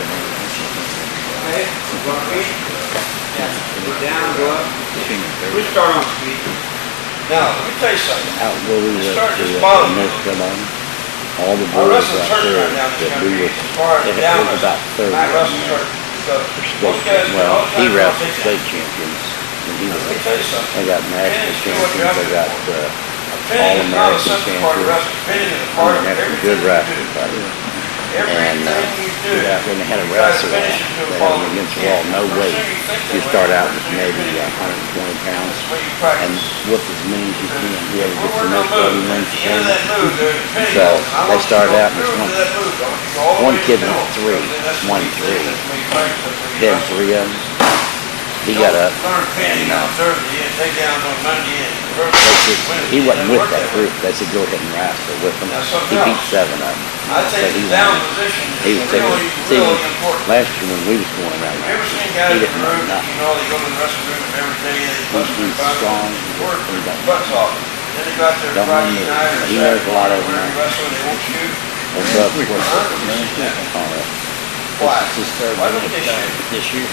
Okay, go on feet. Yeah, go down, go up. We start on speed. Now, let me tell you something. Let's start just following you. All the Our boys wrestling's out hurting there right now in this that we country. were, As far as it down was about 30 my of wrestling's them hurting. So, most state. guys, Well, all the he time, wrestled take state champions. And he Let me was, tell you something. they got national champions, they got Opinion is not a All-American simple part of champions. wrestling. Opinion is a part of That's a everything good you wrestling do. fighter. And Everything you do. when they had a Try to wrestle finish on, it to they a had fall. him against the wall, no weight. You start out with maybe 120 pounds and whoop as many as you can. He had to get the most bloody wins you can. So they started out and one kid went three, won three. Then three of them. He got up and he wasn't with that group. They said go ahead and wrestle with him. He beat 7 of them. So he was taking, see, last year when we was going around, he didn't know nothing. He's strong. Don't mind me. He knows a lot of them now. Above Why? This is his third this year.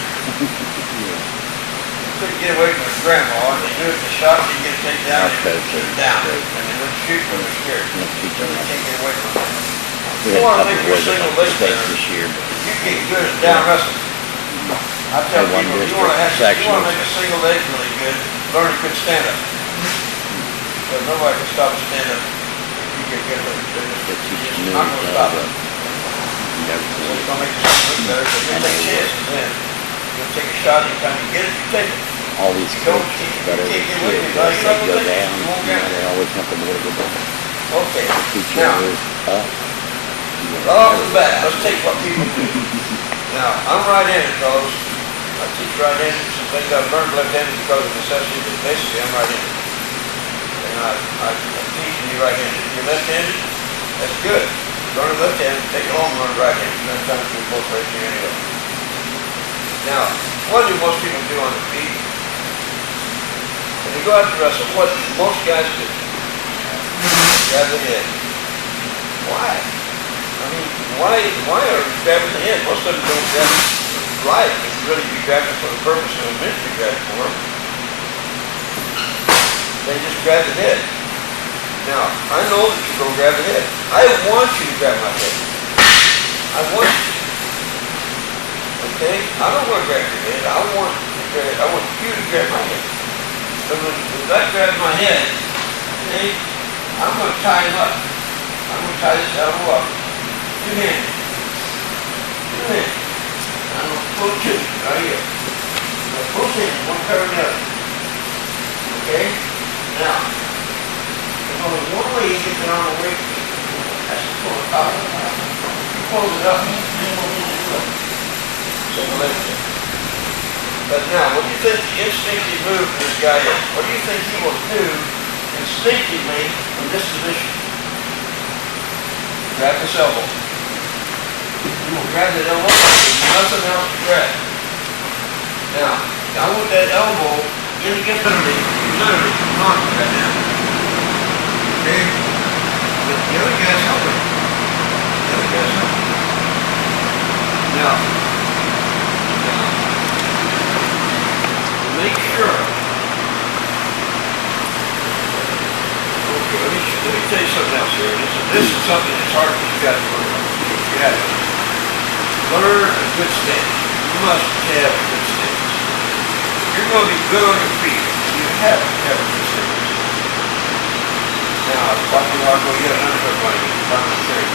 Couldn't get away from his grandma, and they do it in the shop, you get taken down, and they're down, and they wouldn't shoot when they're scared. They can't get away from it. You want to make your single leg better, this year. you get good at down wrestling. I tell people, you want to make a single leg really good, learn a good stand-up. Because nobody can stop a stand-up if you get good at it. You're just not going to stop it. So it's going to make yourself look better, so you'll take chances then. You'll take a shot anytime you get it, you take it. All these coaches, but every kid does they go down, they always want them to go down. Okay, Teach now, you up. off the bat, let's take what people do. Now, I'm right-handed, fellows. I teach right-handed since I got learned left-handed because of necessity, but basically I'm right-handed. And I teach you right-handed. If you're left-handed, that's good. Learn left-handed, take it home and learn right-handed. You're not trying to do both right here anyway. Now, what do most people do on the feet? When you go out to wrestle, what do most guys do? Grab the head. Why? I mean, why are you grabbing the head? Most of them don't grab it right. If you really be grabbing for the purpose of meant to be grabbed for, they just grab the head. Now, I know that you go grab the head. I want you to grab my head. I want you to. Okay? I don't want to grab your head. I want you to grab my head. But when I grab my head, okay, I'm going to tie him up. I'm going to tie this elbow up. Two-handed. Two-handed. I'm going to pull two right here. I'm going to pull two, one covering the other. Okay? Now, there's only one way you get the arm away from you. That's to pull it up. You pull it up, you pull it up. But now, what do you think the instinctive move for this guy is? What do you think he will do instinctively from this position? Grab this elbow. He will grab that elbow. There's nothing else to grab. Now, I want that elbow in against literally not right now. Okay? But the other guy's helping. The other guy's helping. Now, make sure. Okay, let me tell you something else here. This is something that's hard for you guys to learn. You have to learn a good stance. You must have a good stance. If you're going to be good on your feet, you have to have a good stance. Now, watch me while I go get an underhook on you. I'm going to show you.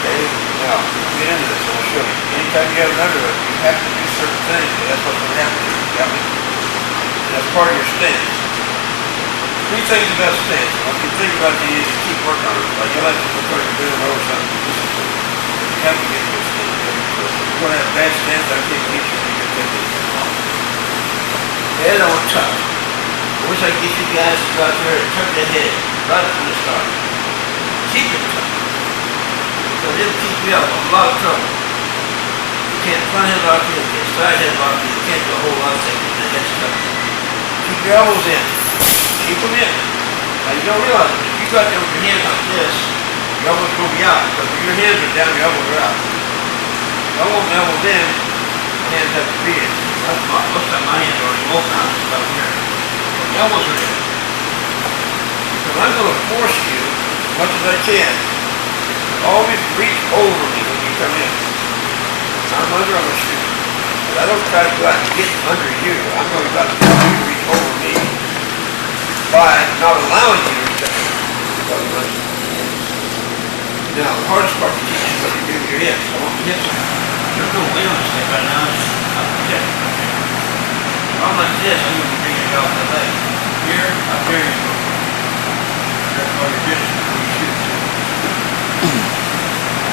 Okay? Now, get into this. I'll show you. Anytime you have an underhook, you have to do certain things. That's what's going to happen. Got me? And that's part of your stance. 3 things about stance. What you think about these and keep working on it. Like you like to look like you're doing over something. You have to get good stance. If you're going to have bad stance, I can't teach you. You can take it. Head on top. I wish I could get you guys to go out there and tuck that head right from the start. Keep it tucked. Because it'll keep you out of a lot of trouble. You can't front head lock in, you can't side head lock in, you can't do a whole lot of things with the head stuck. Keep your elbows in. Keep them in. Now you don't realize it. If you got them with your hand like this, your elbows will be out. Because when your hands are down, your elbows are out. I won't level them, hands up to being. Most of my hands are already open, I'm just about here. The elbows are in. Because I'm going to force you, as much as I can, to always reach over me when you come in. I'm under, I'm going to shoot. But I don't try to go out and get under you. I'm going to go out and tell you to reach over me by not allowing you to reach over me. Now, the hardest part to teach is what you do with your hips. I want the hips on. There's no weight on this thing right now. It's just up the hip. If I'm like this, I'm going to be bringing it out the leg. Here, up here, you go. That's all you're doing before you shoot.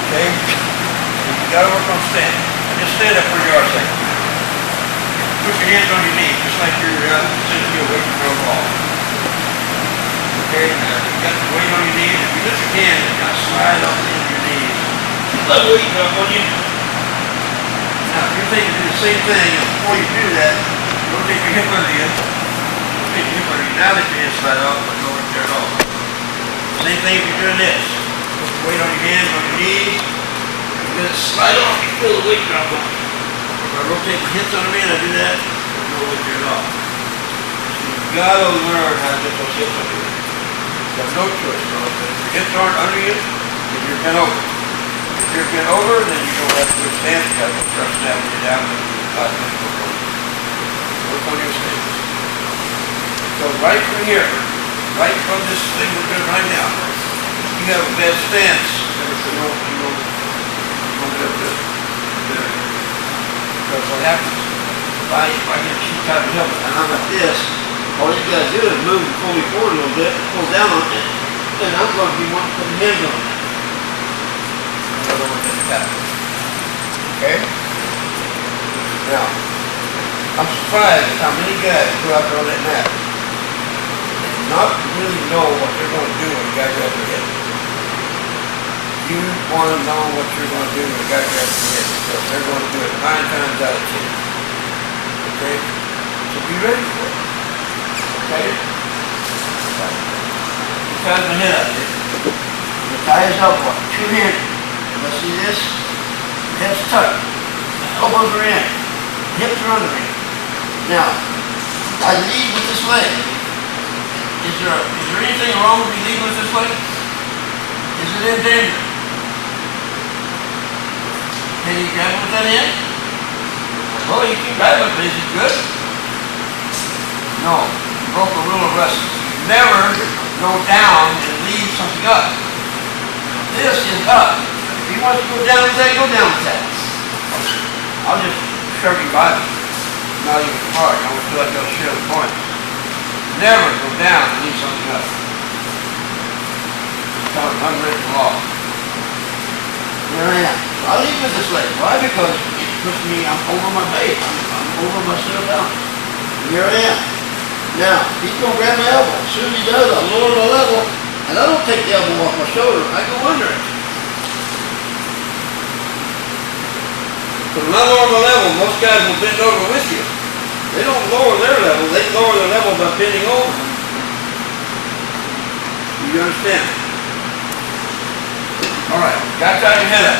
Okay? So you got to work on stand. Just stand up where you are a second. Put your hands on your knees, just like you're sitting here waiting for a ball. Okay, now you got the weight on your knees. If you lift your hands, you got to slide off the end of your knees. Let the weight up on you. Now, if you're thinking to do the same thing, and before you do that, rotate your hip under you. Rotate your hip under you. Now that your hands slide off, but don't tear it off. Same thing if you're doing this. Put the weight on your hands, on your knees. Then slide off, you feel the weight drop on. If I rotate my hips under me and I do that, there's no weight there at all. So you've got to learn how to get those hips under you. You have no choice, bro. If your hips aren't under you, then you're bent over. If you're bent over, then you don't have to do a stance. You got to start snapping you down and work on your stance. So right from here, right from this thing we're doing right now, you have a bad stance. Because what happens, if I get too tight of helmet and I'm like this, all you gotta do is move and pull me forward a little bit, pull down on it, and I'm going to be wanting to put my hands on it. Another one that's happening. Okay? Now, I'm surprised at how many guys go out there on that mat and not really know what they're going to do when the guy grabs their head. You want to know what you're going to do when the guy grabs your head, because they're going to do it 9 times out of 10. Okay? So be ready for it. Okay? He ties my head up here. You tie his elbow up. 2 hands. Let's see this? Head's tucked. Elbows are in. Hips are under me. Now, I lead with this leg. Is there anything wrong with me leading with this leg? Is it in danger? Can you grab it with that hand? Well, you can grab it, but is it good? No. You broke the rule of wrestling. You never go down and leave something up. This is up. If you want to go down with that, go down with that. I'll just shove you by me. Not even hard. I don't feel like I'll share the point. Never go down and leave something up. It's kind of an unwritten law. Here I am. So I leave with this leg. Why? Because it puts me, I'm over my base. I'm over my center down. And here I am. Now, he's going to grab my elbow. As soon as he does, I lower the level, and I don't take the elbow off my shoulder. I go under it. So when I lower my level, most guys will bend over with you. They don't lower their level. They lower their level by bending over. You understand? All right, got to your head up.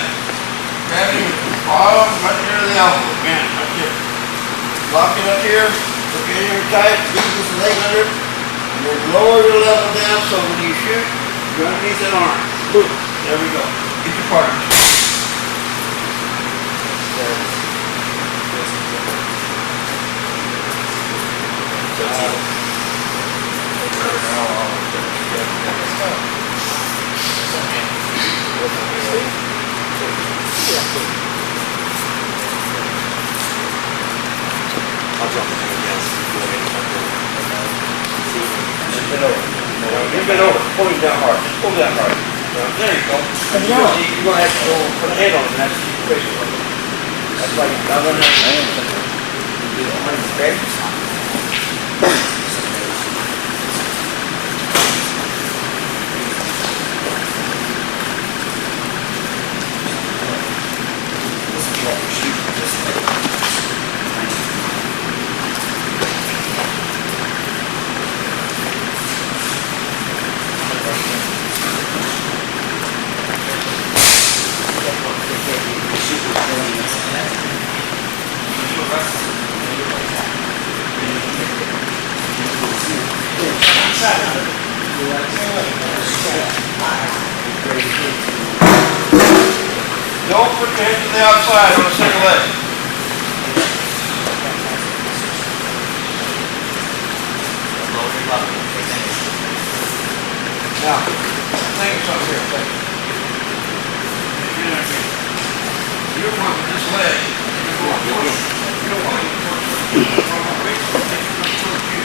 Grab him with the bottom right there to the elbow. Again, right there. Lock it up here. Look in here tight. Leave with the leg under it. And then lower your level down so when you shoot, you're underneath that arm. Boom. There we go. Get your partners. I'll drop it again. Bend over. Just bend over. Pull him down hard. Just pull down hard. There you go. You're going to have to go put a hand on him and that's the equation. That's why you're not going to have to hand. Okay? Super Don't put your head to the outside on a single leg. Now, think of something here. Think. You're working this leg. You're going from a weight towards you.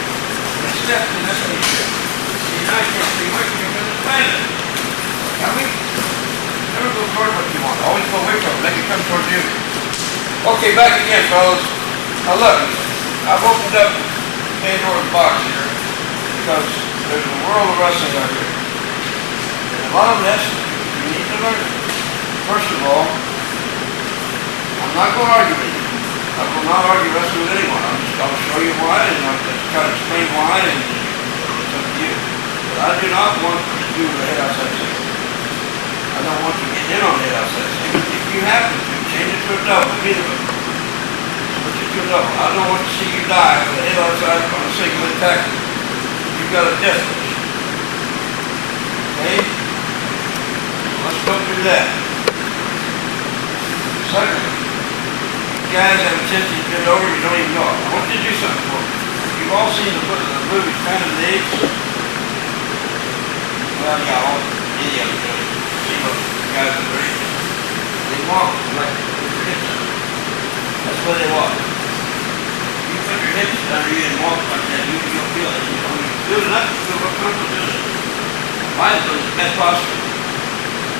Step in this knee shift. See, now you can't see away from you because it's banging. Got me? Never go toward what you want. Always go away from it. Make it come towards you. Okay, back again, fellas. Now look, I've opened up Pandora's box here because there's a world of wrestling out here. And a lot of this, you need to learn it. First of all, I'm not going to argue with you. I will not argue wrestling with anyone. I'll show you why, and I'll just try to explain why, and it's up to you. But I do not want to do the head outside single. I don't want to get in on the head outside single. If you happen to, change it to a double, either of them. Switch it to a double. I don't want to see you die with a head outside on a single attack. You've got a difference. Okay? Let's go through that. Secondly, guys have a tendency to bend over, you don't even know it. I want you to do something for me. You've all seen the movie Phantom of the Apes. Well, yeah, many of them do. See those guys in the apes. They walk like their hips up. That's where they walk. You put your hips under you and walk like that, you'll feel it. You know, you do it enough, you feel real comfortable doing it. Mine is bad posture.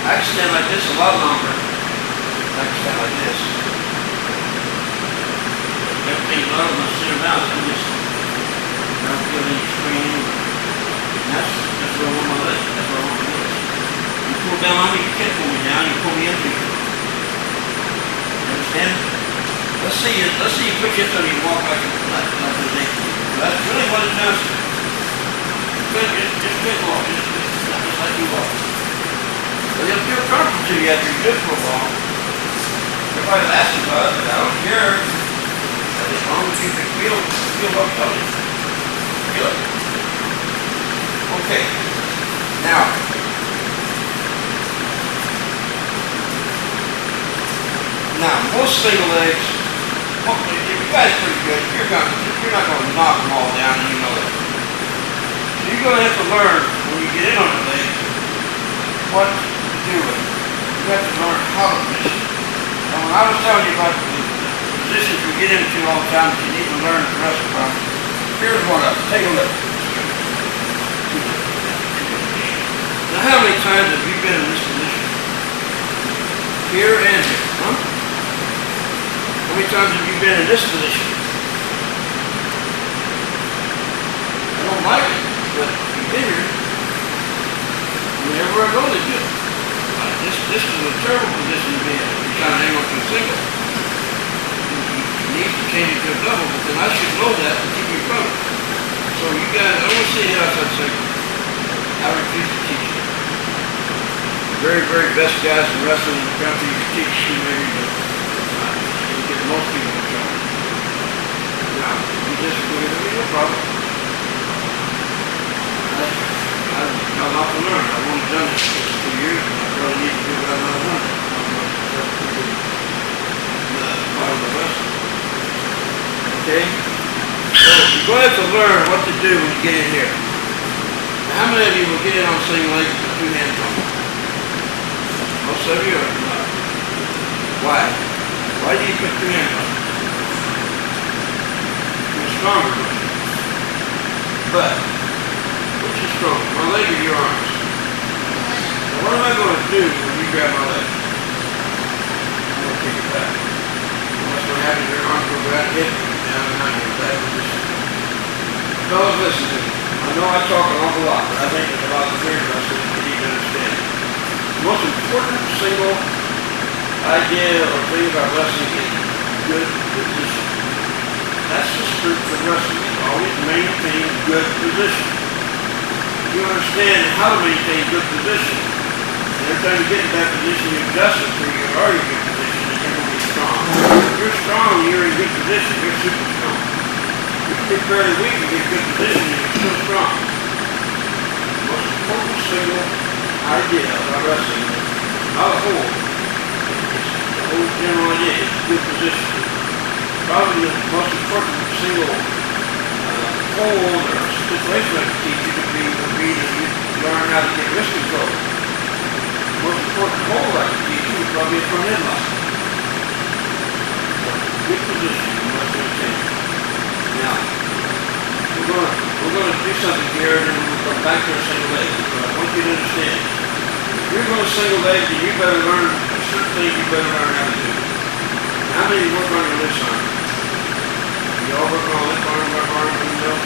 I can stand like this a lot longer. I can stand like this. Everything low, I'm going to sit around, I'm just, I don't feel any strain. And that's where I want my legs, that's where I want my legs. You pull down on me, you can't pull me down, you pull me into you. You understand? Let's see you put your hips on you and walk like a snake. That's really what it does. Just good walk, just like you walk. But it'll feel comfortable to you after you do it for a while. Everybody laughs about it, but I don't care. As long as you can feel what I'm telling you. Feel it. Okay. Now, most single legs, hopefully, if you guys are pretty good, you're not going to knock them all down, and you know that. So you're going to have to learn, when you get in on the leg, what to do with it. You have to learn how to position. Now, when I was telling you about the positions we get into all the time that you need to learn to wrestle from, here's one of them. Take a look. Now, how many times have you been in this position? Here and here, huh? How many times have you been in this position? I don't like it, but you've been here. Whenever I go, they do it. This is a terrible position to be in. You're trying to hang on to a single. You need to change it to a double, but then I should know that and keep you from it. So you guys, I want to see it outside single. I refuse to teach you. The very, very best guys in wrestling in the country can teach you maybe, but you get most people in trouble. Now, if you disagree with me, no problem. I'm not to learn. I've only done this for 2 years, and I probably need to do what I've not done. Part of the wrestling. Okay? So you're going to have to learn what to do when you get in here. Now, how many of you will get in on the same leg with 2 hands on? Most of you are not. Why? Why do you put 2 hands on? You're stronger. But which is stronger, my leg or your arms? Now what am I going to do when you grab my leg? I'm going to kick it back. What's going to happen is your arms will go out and hit me down behind you in that position. Fellas, listen to me. I know I talk an awful lot, but I think there's a lot of clear wrestlers that need to understand. The most important single idea or thing about wrestling is good position. That's the truth of wrestling. You always maintain good position. You understand how to maintain good position. And every time you get in that position, you adjust it so you are in good position and you're going to be strong. If you're strong, you're in good position, you're super strong. You can be fairly weak and get good position and you're still strong. The most important single idea about wrestling, not a whole, is a general idea. It's a good position. Probably the most important single goal or situation I could teach you would be that you learn how to get risk control. The most important goal I could teach you would probably be a front end line. Good position, you must understand. Now, we're going to do something here, and then we'll come back to our single leg. But I want you to understand, if you're going to single leg, then you better learn certain things you better learn how to do. How many work on your loose arm? You all work on left arm, loose arm?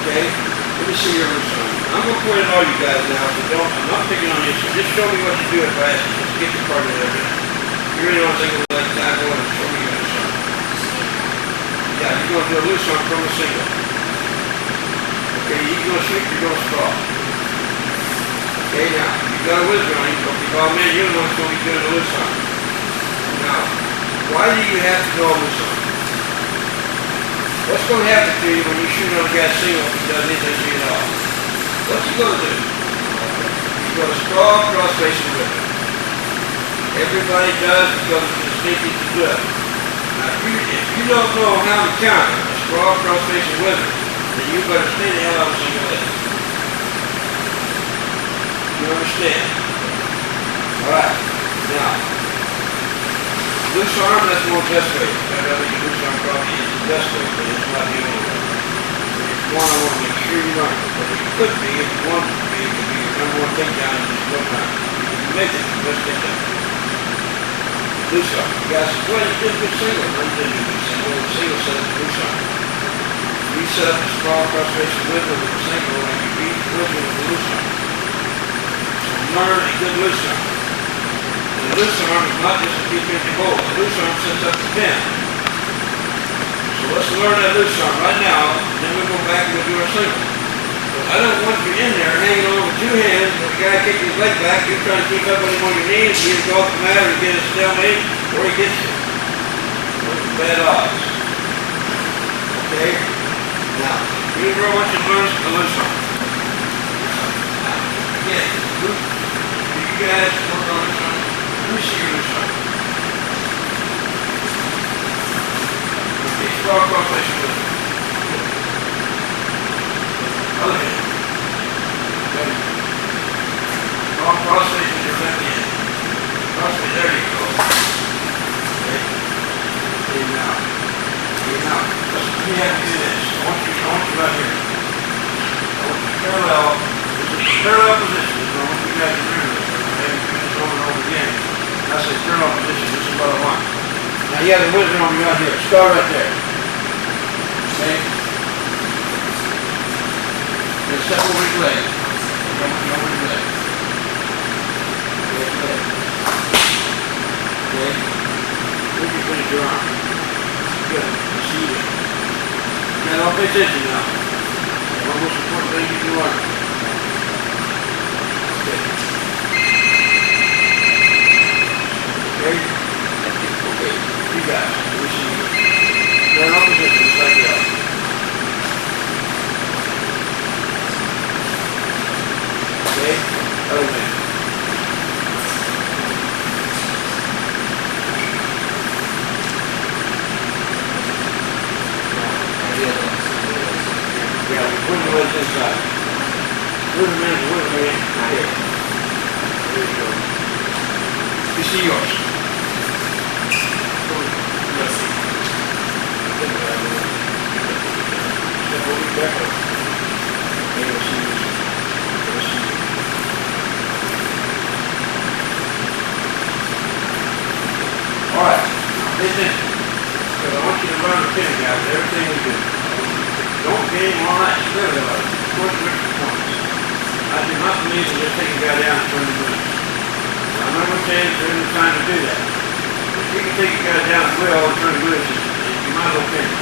Okay? Let me see your loose arm. I'm going to point at all you guys now, so I'm not picking on you, so just show me what you do at practice. Just get your part of it. You're in on single leg, I go and show me your loose arm. Yeah, you're going to do a loose arm from a single. Okay, you're going to sweep, you're going to straw. Okay, now, you've got a whizzer on you, but oh man, you're the one's going to be doing a loose arm. Now, why do you have to go a loose arm? What's going to happen to you when you shoot on a guy's single if he does anything to you at all? What's he going to do? He's going to straw cross facing with it. Everybody does because it's instinctive to do it. Now, if you don't know how to counter a straw cross facing with it, then you better stay the hell out of single leg. You understand? Alright. Now, loose arm, that's more best way. I think a loose arm probably is the best way, but it's not the only way. It's one I want to make sure you learn. But it could be, if you want it to be, it could be your number one takedown in this one time. If you make it, the best takedown. Loose arm. You guys say, well, you did a good single. No, you didn't do a good single. The single set up the loose arm. We set up the sprawl cross facing with the single, and you beat the with the loose arm. Learn a good loose arm. And the loose arm is not just a T50 bolt. The loose arm sets up the pin. So let's learn that loose arm right now, and then we'll go back and we'll do our single. But I don't want you in there hanging on with two hands, with the guy kicking his leg back, you're trying to keep up with him on your knees, you either go off the mat or you get a stalemate, or he gets you. Those are bad odds. Okay? Now, here's where I want you to learn the loose arm. Now, again, you guys work on this one. Let me see your loose arm. Okay, sprawl cross facing with it. Other hand. Okay. Sprawl cross facing your left hand. Cross facing, there you go. Okay. Okay, now. Okay, now. Listen, let me have you do this. I want you right here. I want you parallel. This is a parallel position. I want you guys to remember this. Over and over again. I say parallel position, this is what I want. Now you have the whizzer on me right here. Start right there. Okay? Then step over his leg. Over his leg. Okay, okay. Look at finish your arm. Good. I see you. Now don't pay attention now. The most important thing you can learn. Okay. Okay? Okay. You guys, let me see you. You're in opposition, just like you are. Okay? Other man. Yeah, put the legs inside. Move the man, okay. There you go. You see yours. Alright, listen. Because I want you to learn the pinning, guys, everything we do. Don't game all that shit about it. Point points. I do not believe in just taking a guy down and turning him loose. I'm not going to say there isn't time to do that. If you can take a guy down as well and turn him loose, you might as well pin him.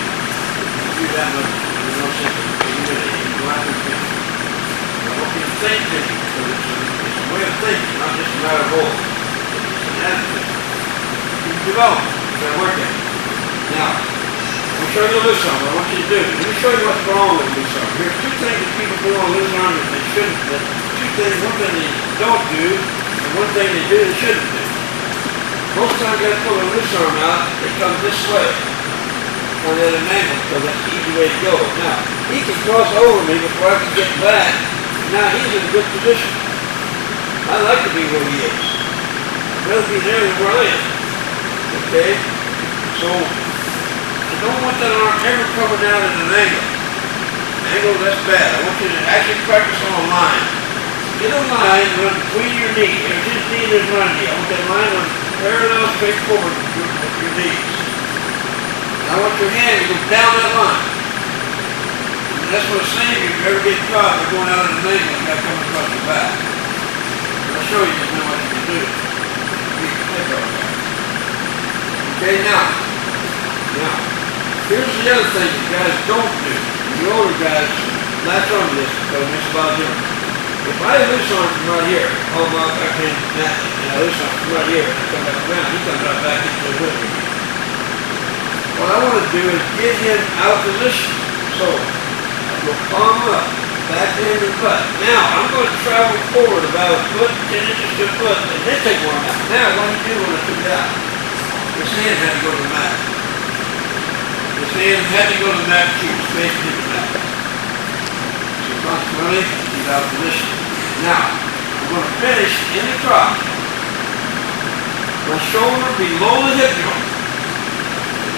If you do that much, there's no sense in it. You go out and pin him. I want you to think thinking, because it's a way of thinking, not just a matter of holding. It's an attitude. You can develop it. You got to work at it. Now, I'm show you the loose arm. What I want you to do. Let me show you what's wrong with the loose arm. Here's two things that people do on loose arm that they shouldn't. Two things. One thing they don't do, and one thing they do they shouldn't do. Most times you gotta pull the loose arm out, it comes this way. On at an angle, so that's the easy way to go. Now, he can cross over me before I can get back. Now he's in a good position. I like to be where he is. I'd rather be there than where I am. Okay? So, I don't want that arm ever coming down at an angle. Angle, that's bad. I want you to actually practice on a line. Get a line, run between your knees. If his knee is run knee, I want that line run parallel, straight forward with your knees. And I want your hand to go down that line. And that's what I'm saying. If you ever get caught by going out at an angle, you got to come across your back. I'll show you just now what you can do. Okay, now, here's the other thing you guys don't do. The older guys latch on to this because it makes a lot of difference. If I loose arm from right here, hold my back hand and I loose arm from right here and I come back around, he comes right back into the hook again. What I want to do is get him out of position. So, I go palm up, back hand to the butt. Now, I'm going to travel forward about a foot, 10 inches to a foot, and then take one out. Now, what do you do when I took it out? This hand had to go to the mat. This hand had to go to the mat to keep space to the mat. So consequently, he's out of position. Now, I'm going to finish in the crotch. My shoulder below the hip joint.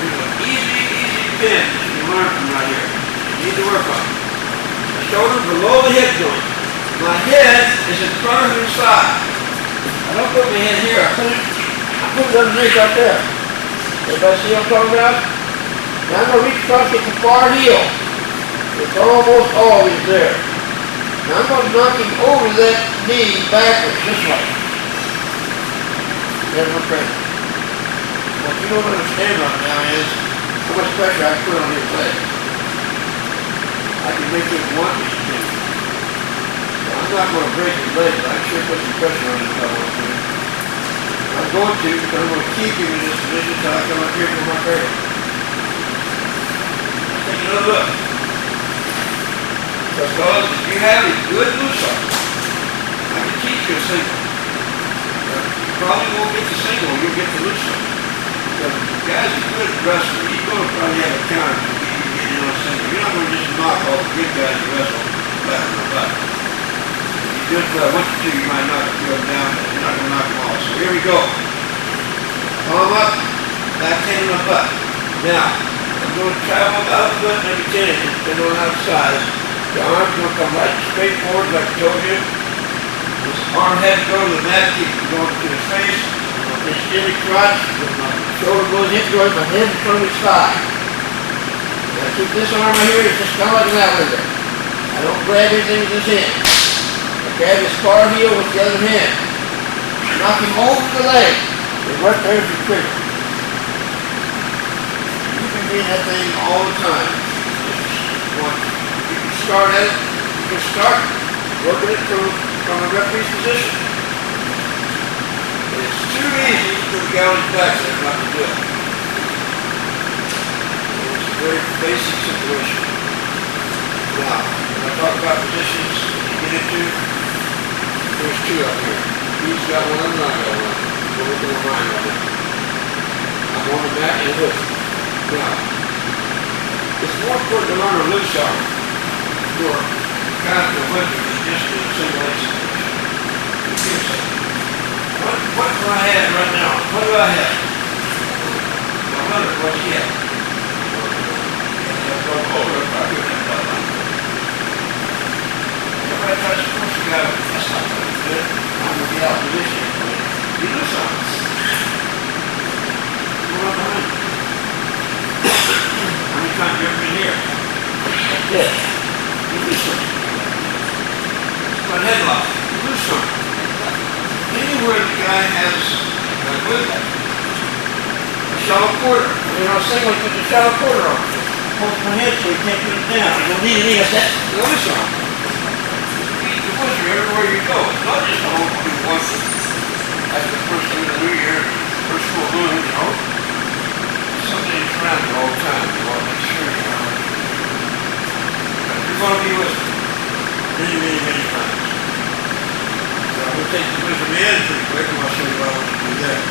There's an easy pin that you can learn from right here. You need to work on it. My shoulder below the hip joint. My head is in front of the side. I don't put my head here. I put it underneath right there. Everybody see what I'm talking about? Now I'm going to reach across at the far heel. It's almost always there. Now I'm going to knock him over that knee backwards, this way. There's my pressure. What you don't understand right now is how much pressure I can put on his leg. I can make him want me to. So I'm not going to break his leg, but I can sure put some pressure on him if I want to. I'm going to, because I'm going to keep him in this position until I come up here for my prayer. Take another look. Because if you have a good loose arm, I can teach you a single. You probably won't get the single, you'll get the loose arm. Because the guy's a good wrestler, he's going to probably have a counter to get you getting on a single. You're not going to just knock all the good guys to wrestle flat on the butt. Just what you do, you might knock a few of them down, but you're not going to knock them all. So here we go. Palm up, back hand on the butt. Now, I'm going to travel about a foot, maybe 10 inches, depending on how the size. The arm's going to come right straight forward, like I told you. This arm had to go to the mat, keep going to his face. This in the crotch, with my shoulder goes hip joint, my head in front of his thigh. Now keep this arm right here, it's just kind of like that window. I don't grab anything with this hand. Grab his far heel with the other hand. Knock him over the leg. And right there's your trigger. You can be in that thing all the time. You can start at it. You can start working it from a referee's position. It's too easy for the guy on his back there not to do it. It's a very basic situation. Now, when I talk about positions you get into, there's two up here. He's got one and I got one. We're looking at mine right now. I'm on the mat and hook. Now, it's more important to learn a loose arm for kind of the winter than just in a single leg situation. What do I have right now? What do I have? I wonder what he has. I'll go over if I do that. Everybody tries to push you out. That's not going to be good. I'm going to get out of position. You do something. Go right behind you. How many times you ever been here? Like this. You do something. It's called headlock. You do something. Anywhere the guy has a good a shallow quarter. You know, same way put the shallow quarter on. Hold my head so he can't put it down. You don't need any of that. The loose arm. Everywhere you go. It's not just a whole do one thing. That's the first thing of the new year, first full moon, you know. Something that's around you all the time. You want to make sure you know. But you're going to be with me many, many, many times. So I'm going to take the wisdom in pretty quick and I'll show you what I want to do there.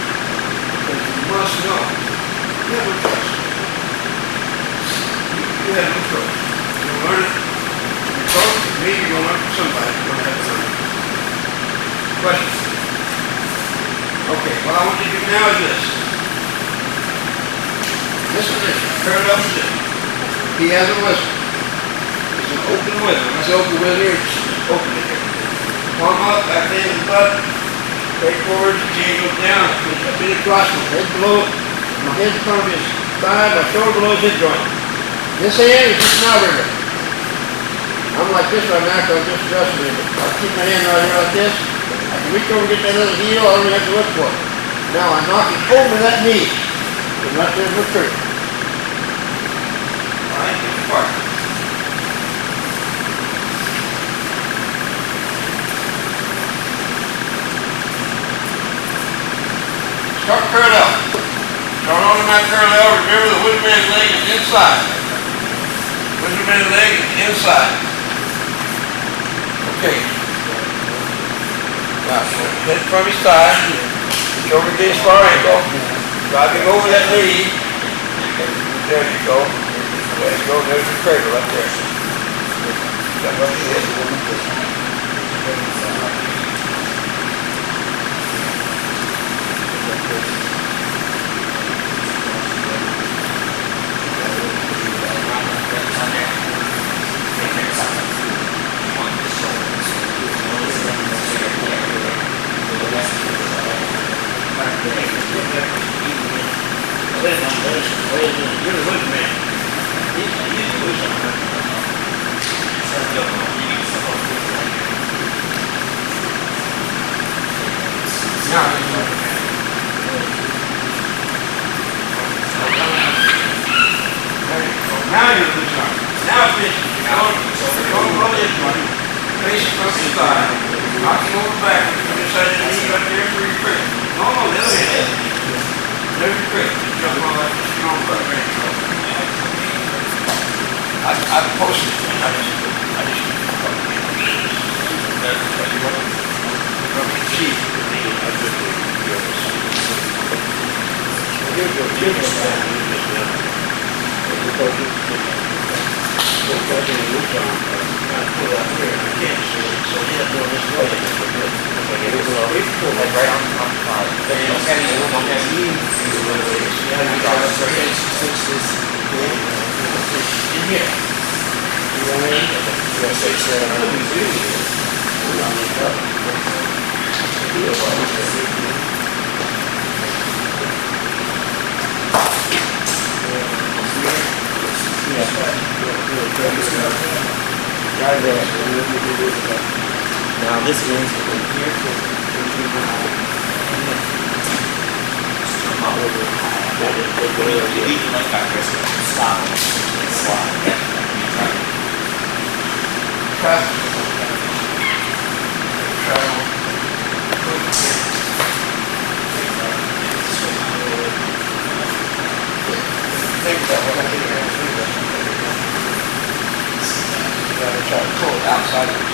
Okay, what I want you to do now is this. This position, parallel position. He has a whistle. It's an open whistle. When I say open whistle, it's open it here. Palm up, back in the butt. Straight forward, the chain goes down. A bit across, my head below. My head in front of his thigh, my shoulder below his hip joint. This hand is just an outrigger. I'm like this right now because I'm just adjusting it. I'll keep my hand right here like this. I can reach over and get that other heel. I don't even have to look for it. Now I'm knocking over that knee. And right there's my trigger. All right, get the part. Start parallel. Start on the mat parallel. Remember the wizardman's leg is inside. Wizardman's leg is inside. Okay. Now, head from his thigh. Reach over to his far ankle. Driving over that knee. There you go. There you go. There's your cradle right there. Step up your head. Now you're loose arm. Now finish. Go below this one. Face from his thigh. Knocking over back. On the side of the knee right there for your grip. No, the other hand. There's your grip. Jump on that strong butt right there. I posted it. I just cheat. Now this is here. Stop and slide. Try to pull it outside of it.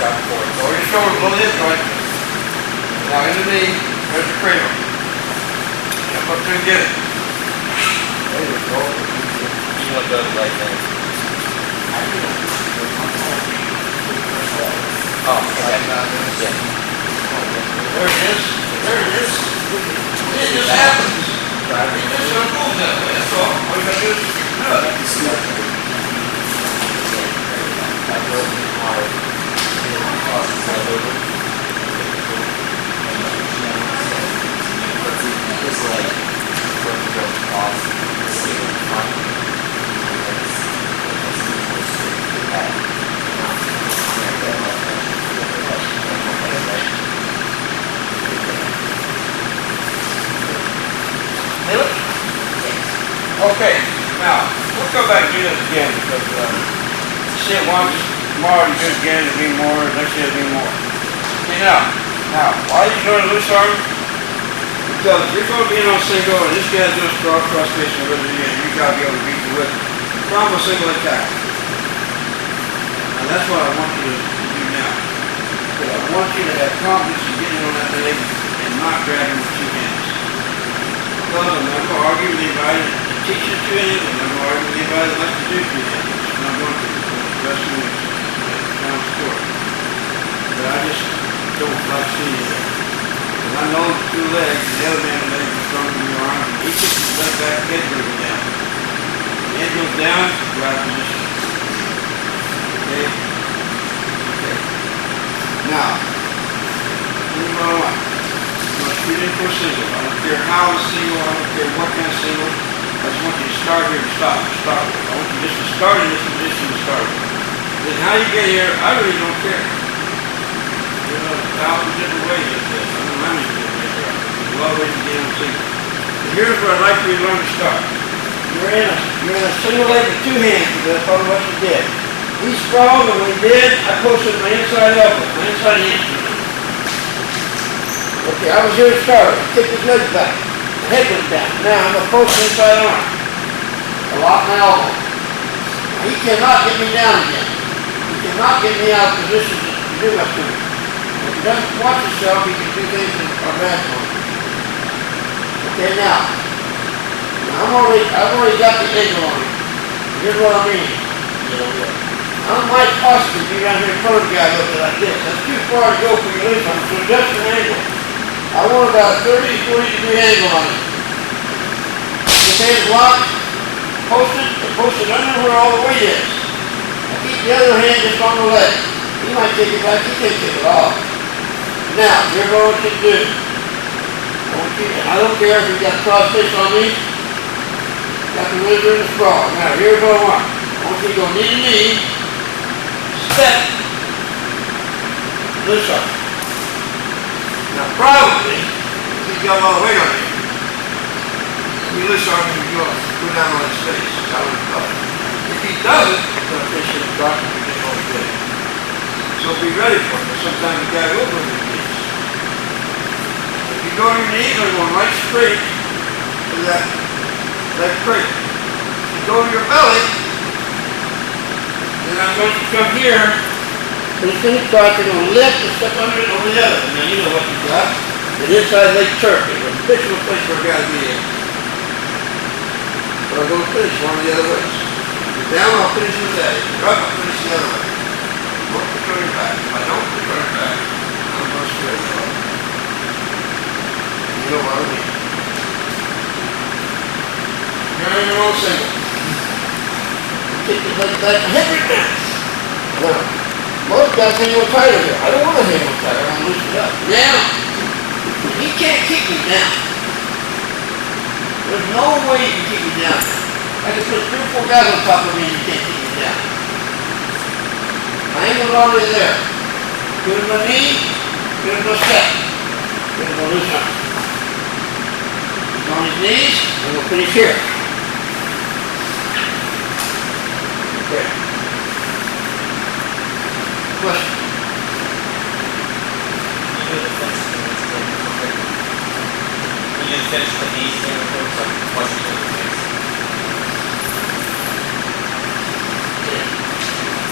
Drop it forward. Lower your shoulder below the hip joint. Now in the knee, there's your cradle. Jump up there and get it. There you go. You want to go to the right thing. Oh, okay. Yeah. There it is. There it is. It just happens. It just don't move that way. That's all. All you gotta do is do it. Okay, now, we'll come back and do this again because you see it once, tomorrow you do it again, it'll be more, next day it'll be more. Okay, now, why are you doing a loose arm? Because if you're going to be in on single and this guy's doing straw cross facing with it again, you got to be able to beat the whip. From a single attack. And that's what I want you to do now. Because I want you to have confidence in getting on that leg and not grabbing with two hands. Because I'm not going to argue with anybody that teaches two hands, I'm not going to argue with anybody that likes to do two hands. I'm not going to, because the rest of it is kind of sport. But I just don't like seeing it. And I know the two legs, the other man's leg is stronger than your arm. He kicks his leg back, the head goes down. The head goes down, right position. Okay? Okay. Now, move on. You want to shoot in for a single. I don't care how it's single, I don't care what kind of single. I just want you to start here and stop. Start with. I want you just to start in this position and start with. Then how you get here, I really don't care. There's a thousand different ways of this. I don't know how many different ways there are. There's a lot of ways to get on single. But here's where I'd like for you to learn to start. You're in a single leg with two hands, because that's probably what you did. He's strong, and when he did, I posted my inside elbow, my inside hamstring. Okay, I was here to start. Kick his legs back. The head went down. Now I'm going to post the inside arm. I lock my elbow. Now, he cannot get me down again. He cannot get me out of position to do that to me. If he doesn't watch himself, he can do things that are bad for him. Okay, now I've already got the angle on him. Here's what I mean. I might possibly be around here in front of the guy looking like this. That's too far to go for your lead on, so adjust your angle. I want about a 30 to 40 degree angle on it. This hand's locked, posted under where all the weight is. I keep the other hand just on the leg. He might take it back, he can't take it off. Now, here's what I want you to do. I don't care if you've got cross face on me, got the wizard in the sprawl. Now, here's what I want. I want you to go knee to knee, step, this up. Now, probably, if he's got a lot of weight on you, you lift arm and you go down on his face. That would help. If he doesn't, he's going to fish in the dark and you're going to get it. So be ready for it. Sometimes the guy will go to your knees. If you go to your knees, I'm going right straight to that crate. If you go to your belly, then I'm going to come here. But as soon as you're going to lift and step under it over the other. Now you know what you've got. The inside leg turkey. It's a habitual place for a guy to be in. But I'll go finish one of the other ways. If you're down, I'll finish with that. If you're up, I'll finish the other way. Look to turn it back. If I don't, to turn it back. I'm going straight up. You know what I mean. You're in your own single. Kick the leg back and hit right now. Now, most guys hang on tighter here. I don't want to hang on tighter. I want to loosen it up. Now, he can't kick me down. There's no way you can keep me down. I can put 3 or 4 guys on top of me and you can't keep me down. My angle's already there. Give him a knee, give him a step. Give him a loose arm. He's on his knees, and we'll finish here. Okay. Question. You finish the knees and once you do the face.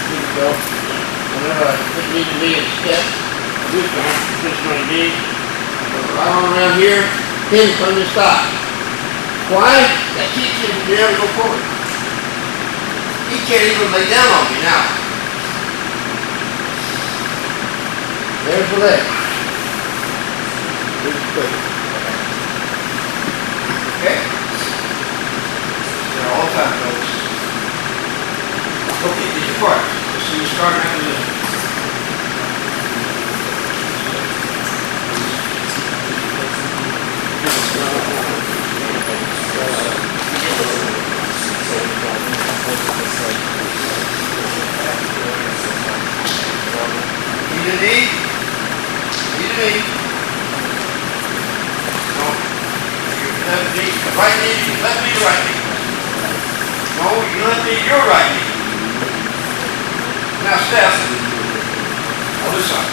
Here we go. Whenever I need to be in step, this arm, push my knee, go right on around here, pin from the side. Why? That keeps him from being able to go forward. He can't even lay down on me now. There's the leg. Here's the foot. Okay? They're all time, folks. Okay, these are parts. So you start after this. Knee to knee. Knee to knee. No. Left knee, right knee, left knee, right knee. No, you left knee, your right knee. Now step. Other side.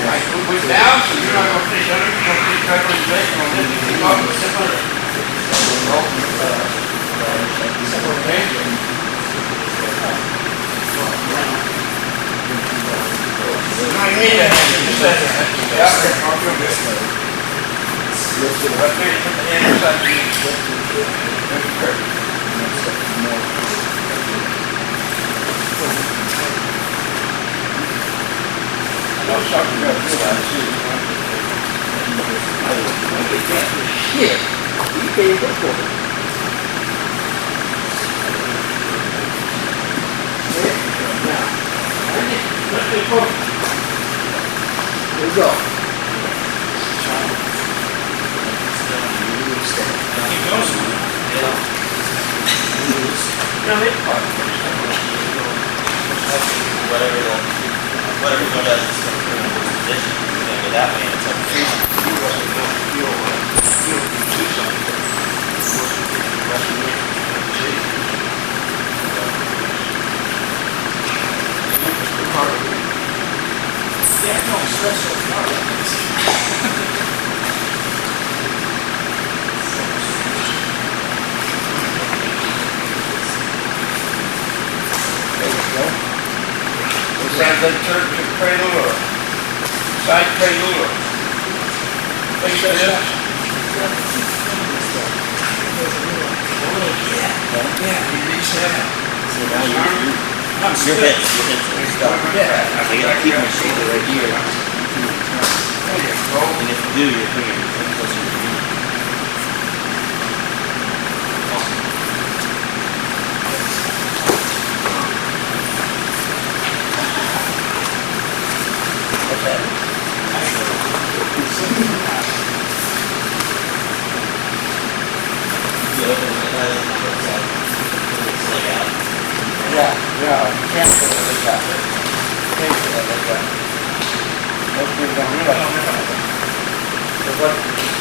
Right, move down, so you're not going to finish under, you're going to finish right on his leg, you're going to lift your feet up and step under. Okay? You don't need that hand, you just set there. Yeah, I'll feel good. Right there, you put the hand inside your knee. There's the curve. was talking about this last too. Shit, you can't go for it. Now, let's go for it. Here we go. Keep going. Yeah. Whatever one does is going to put in a position. You're going to go that way and it's up to you. Yeah, don't stress so far like this. There we go. It sounds like church and cradle or side cradle or face this. Yeah, release that. So now your head's stuck. Yeah. So you gotta keep your shoulder right here. There you go. And if you do, your finger is closer to your knee. What's that? You open the head, it's like out. Yeah, can't put it like that. Can't put it like that. Most people don't realize that. But what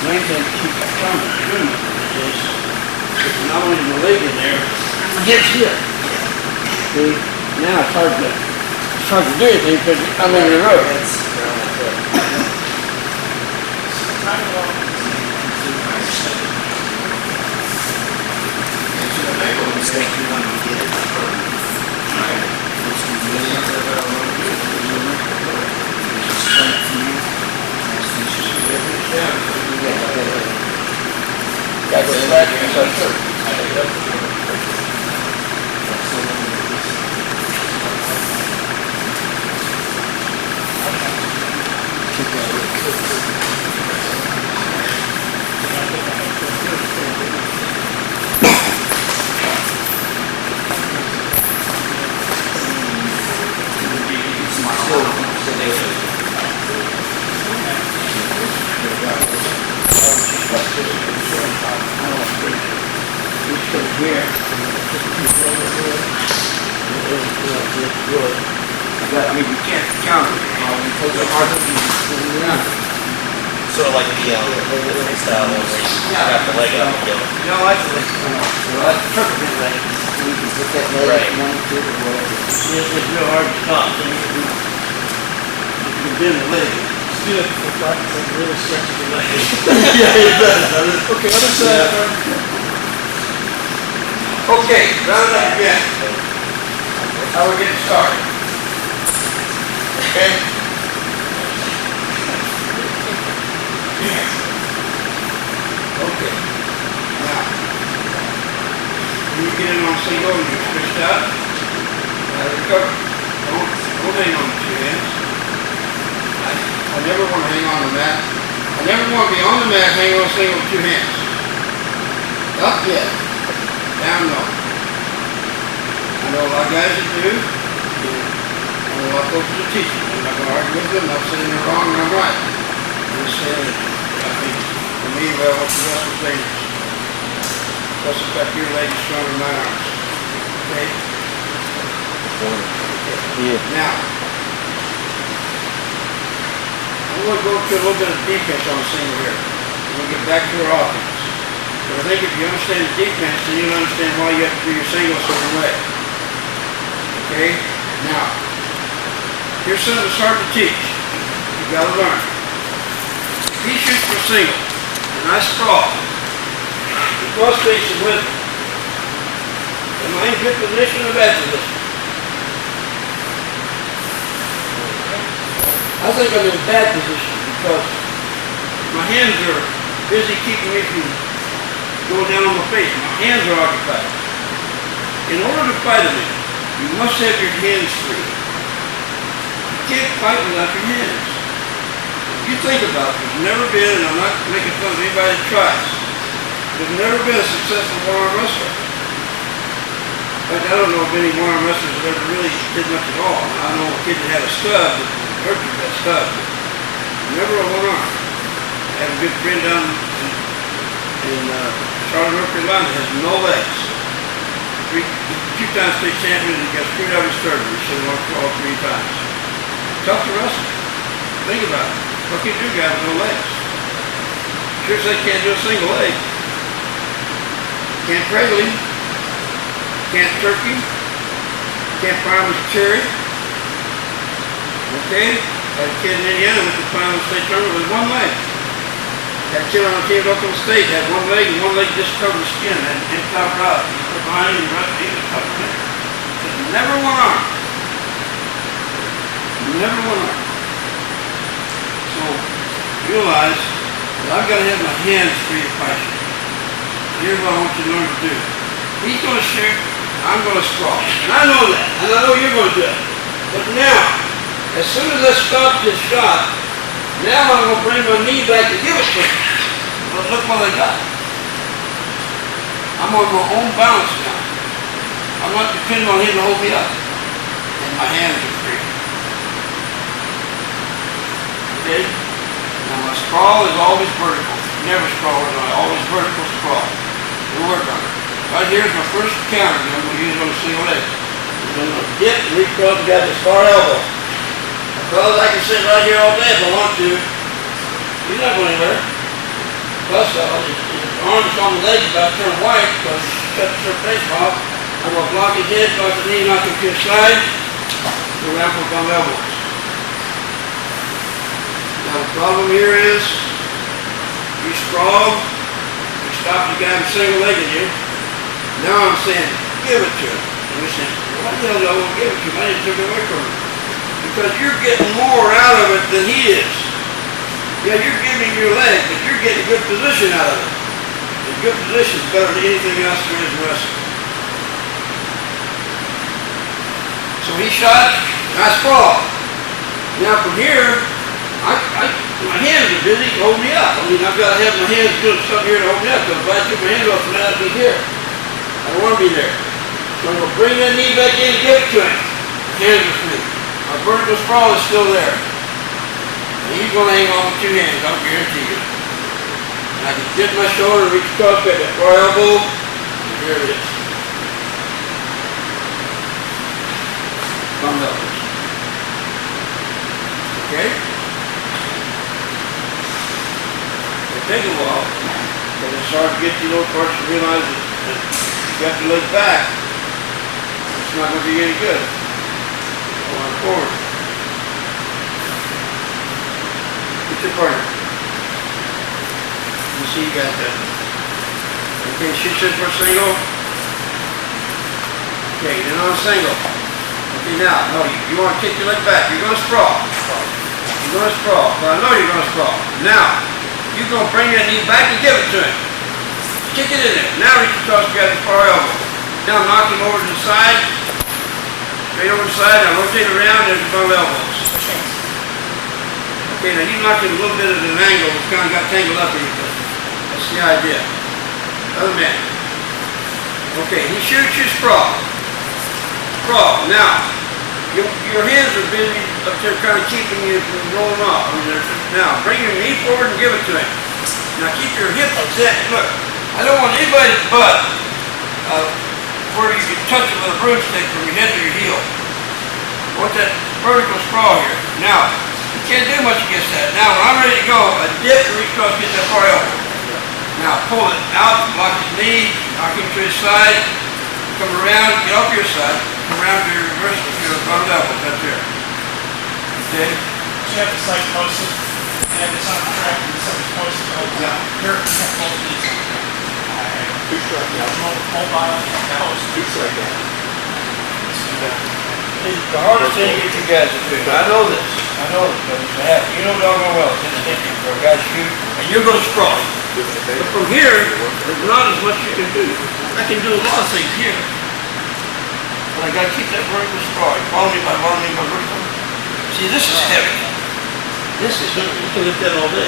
maintains keep it from doing is not only the leg in there, the head's here. See, now it's hard to do anything because I'm in the road. Got the scratch inside too. I mean, you can't count it because it's hard to do. Sort of like the freestyle where you got the leg up and go. You know, I like perfect leg. You can put that leg Right. one, two, or whatever. It's real hard to stop. So you can bend the leg. Good for practicing really stretching the leg. Yeah, it does. Okay, other side. Okay, round up again. How we getting started? Okay? Okay. Now, when you get in on single and you're stretched out, recover. Don't hang on with your hands. I never want to hang on the mat. I never want to be on the mat hanging on single with two hands. Up, yes. Down, no. I know a lot of guys that do. I know a lot of folks that teach them. I'm not going to argue with them. I'm not saying they're wrong and I'm right. I'm just saying that I think, for me, well, what's the rest of the things? Plus, the fact your legs stronger than my arms. Okay? Yeah. Now, I'm going to go to a little bit of defense on the single here. We'll get back to our offense. But I think if you understand the defense, then you'll understand why you have to do your single a certain way. Okay? Now, here's something that's hard to teach. You've got to learn. If he shoots for a single, and I sprawl, the cross face is with me. Am I in good position or bad position? I think I'm in a bad position because my hands are busy keeping me from going down on my face. My hands are occupied. In order to fight a man, you must have your hands free. can't fight without your hands. You think about it, there's never been, and I'm not making fun of anybody that tries, there's never been a successful one-arm wrestler. In fact, I don't know of any one-arm wrestlers that ever really did much at all. I know a kid that had a stud, but hurt you that stud, but never a one-arm. I have a good friend down in Charlotte, North Carolina, has no legs. Two-time state champion, and he got screwed out of his surgery, so he lost all 3 times. Tough to wrestle. Think about it. What can you do, guys, with no legs? Sure as they can't do a single leg. Can't cradle him. Can't turkey. Can't farm his cherry. Okay? Had a kid in Indiana went to the final state tournament with 1 leg. Had a kid on the team at Oklahoma State, had 1 leg, and 1 leg just covered the skin, and it top out. He put behind him, and the rest of him was covered in. Never one arm. Never one arm. So, realize that I've got to have my hands free to fight you. Here's what I want you to learn to do. He's going to shoot, I'm going to sprawl. And I know that, and I know you're going to do it. But now, as soon as I stop this shot, now I'm going to bring my knee back and give it to him. But look what I got. I'm on my own balance now. I'm not depending on him to hold me up. And my hands are free. Okay? Now my sprawl is always vertical. Never sprawl horizontal. Always vertical sprawl. We'll work on it. Right here's my first counter. I'm going to use it on a single leg. I'm going to dip and reach across and grab this far elbow. Because I can sit right here all day if I want to. He's not going anywhere. Plus, his arms on the leg about to turn white because he cut the face off. I'm going to block his head, block his knee, knock him to the side, go around for bum elbows. Now the problem here is, you sprawl, you stop the guy who's single-legged you. Now I'm saying, give it to him. And you're saying, why the hell do I want to give it to him? I just took it away from him. Because you're getting more out of it than he is. Yeah, you're giving him your leg, but you're getting good position out of it. And good position is better than anything else there is in wrestling. So he shot, and I sprawled. Now from here, my hands are busy to hold me up. I mean, I've got to have my hands doing something here to hold me up, because if I took my hands off from that, I'd be here. I don't want to be there. So I'm going to bring that knee back in and give it to him. Hands are free. My vertical sprawl is still there. And he's going to hang on with 2 hands, I'll guarantee you. And I can dip my shoulder, reach across, get that far elbow, and here it is. Thumb elbows. Okay? It'll take a while, but it's hard to get these little parts to realize that you got to look back. It's not going to be any good. Going forward. What's your partner? You see you got that. Okay, shoot this for a single. Okay, then on a single. Okay, now, no, you want to kick your leg back. You're going to sprawl. You're going to sprawl. But I know you're going to sprawl. Now, you're going to bring that knee back and give it to him. Kick it in there. Now reach across, grab the far elbow. Now knock him over to the side. Straight over the side. Now rotate around. There's the bum elbows. Okay, now you knocked it a little bit at an angle. It's kind of got tangled up in you. That's the idea. Other man. Okay, he shoots you, sprawl. Sprawl. Now, your hands are busy up there kind of keeping you from rolling off. I mean, now, bring your knee forward and give it to him. Now, keep your hips set. Look, I don't want anybody's butt where you can touch it with a broomstick from your head to your heel. I want that vertical sprawl here. Now, you can't do much against that. Now, when I'm ready to go, I dip and reach across, get that far elbow. Now, pull it out, block his knee, knock him to his side, come around, get off your side, come around to your reverse with your bum elbow, that's there. Okay? You have the site posted, and it's on the track, and something's posted. Yeah. Here, both of these. Two strike down. Mobile, post. Two strike down. The hardest thing to get you guys to do, I know this, but it's a habit. You know doggone well, it's instinctive for a guy to shoot, and you're going to sprawl. But from here, there's not as much you can do. I can do a lot of things here. But I got to keep that vertical sprawl. You follow me by vertical? See, this is heavy. This is, you can lift that all day.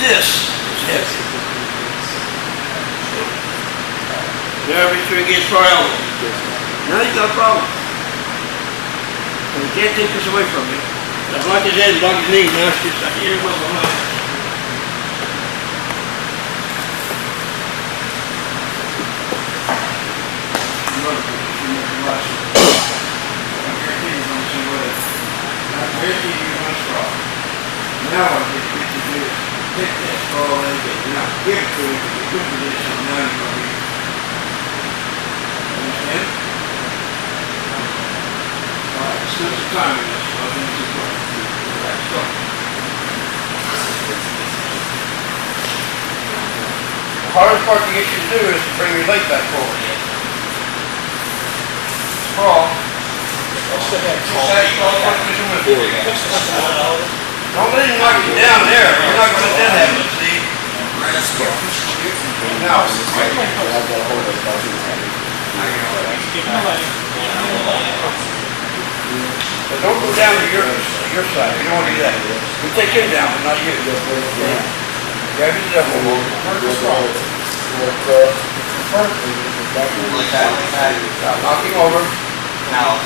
This is heavy. There, make sure he gets far elbow. Now he's got a problem. And we can't take this away from you. Now block his head and block his knees. Now it's just like, here we go. Now what you get to do is take that ball leg and now give it to him in a good position. Now you're going to be. Understand? Alright, spend some time with this. I'll finish this one. Alright, so. The hardest part to get you to do is to bring your leg back forward. Sprawl. Don't let him knock you down there. You're not going to let that happen, see? Now. But don't go down to your side. You don't want to do that. You take him down, but not you. Grab his elbow. Knock him over. Now.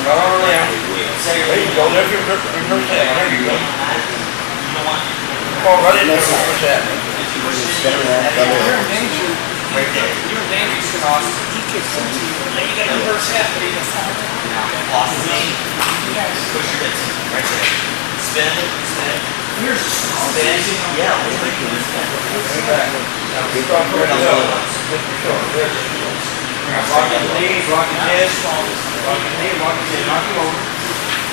Right on around. There you go. There's your reverse head. There you go. Fall right into the reverse head. You're in danger. Right there. You're in danger because he kicks into you. And then you got a reverse head, but he doesn't have it. Now, lock his knee. Push your hips right there. Spin. Here's a small. Spin. Yeah, we're making this spin. Now, keep on putting it up. Block his knee, block his head, block his knee, block his head, knock him over.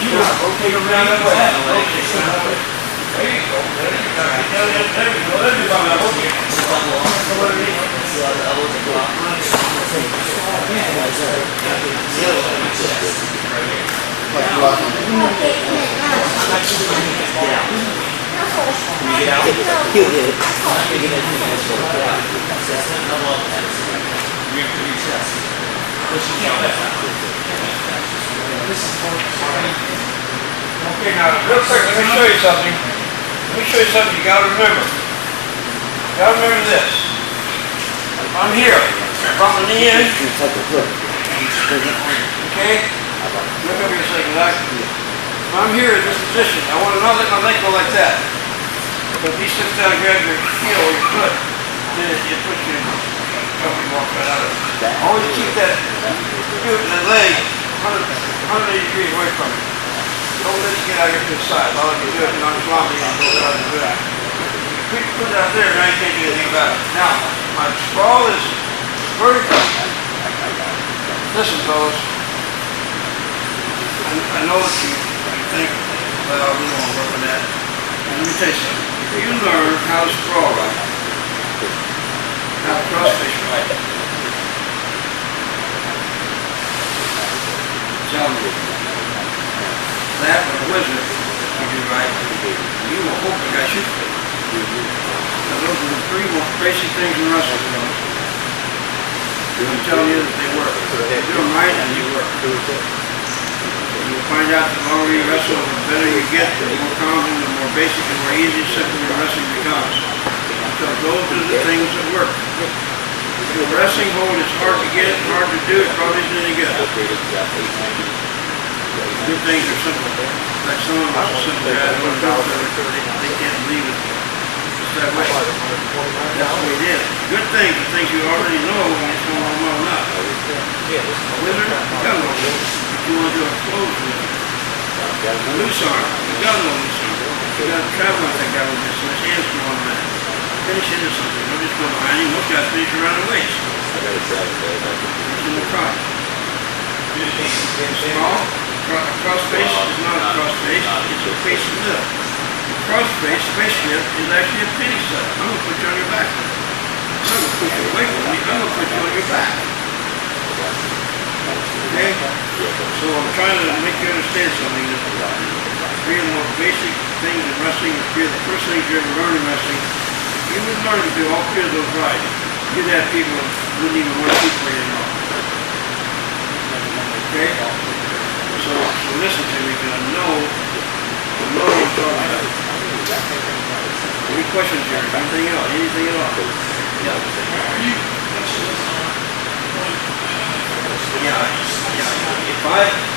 You just rotate around that way. There you go. There you go. There you go. There you Okay, now, real quick, let me show you something. You gotta remember. You gotta remember this. I'm here. From the knee in. Okay? Look over your second, I'm here in this position. I want to not let my leg go like that. But if he sits down and grabs your heel or your foot, then it puts you in trouble and walk right out of it. Always keep that leg 180 degrees away from you. Don't let it get out here to the side. All you do is not sloppy and go out and do it. You put it out there, now you can't do anything about it. Now, my sprawl is vertical. Listen, fellas. I know that you think, well, we don't want to work on that. Let me tell you something. If you learn how to sprawl right, how to cross-fish right, tell me, that with a wizard, you do right, you will hope the guy shoots you. Now those are the three most basic things in wrestling. I'm telling you that they work. They do them right and they work. You'll find out the longer you wrestle, the better you get, the more common, the more basic, the more easy, simple your wrestling becomes. Because those are the things that work. If a wrestling hold is hard to get, hard to do, it probably isn't any good. Good things are simple. Like some of us are simple guys, they can't believe it. It's that way. That's the way it is. Good things are things you already know when it's going on well enough. A wizard, you got no wizard. If you want to do a closed wizard. A loose arm, you got no loose arm. You got to travel like that guy with this, and his hands come on that. Finish it or something. Don't just go behind him. Most guys finish around the waist. Finish in the crotch. Small. A cross face is not a cross face, it's a face lift. Cross face, face lift, is actually a penny set. I'm going to put you on your back. I'm going to put you away from me. I'm going to put you on your back. Okay? So I'm trying to make you understand something. That three of the most basic things in wrestling, three of the first things you ever learn in wrestling, if you would learn to do all three of those right, you'd have people who wouldn't even want to keep for you anymore. Okay? So listen to me, because I know what I'm talking about. Any questions here? Anything else? Anything at all? Yeah, if I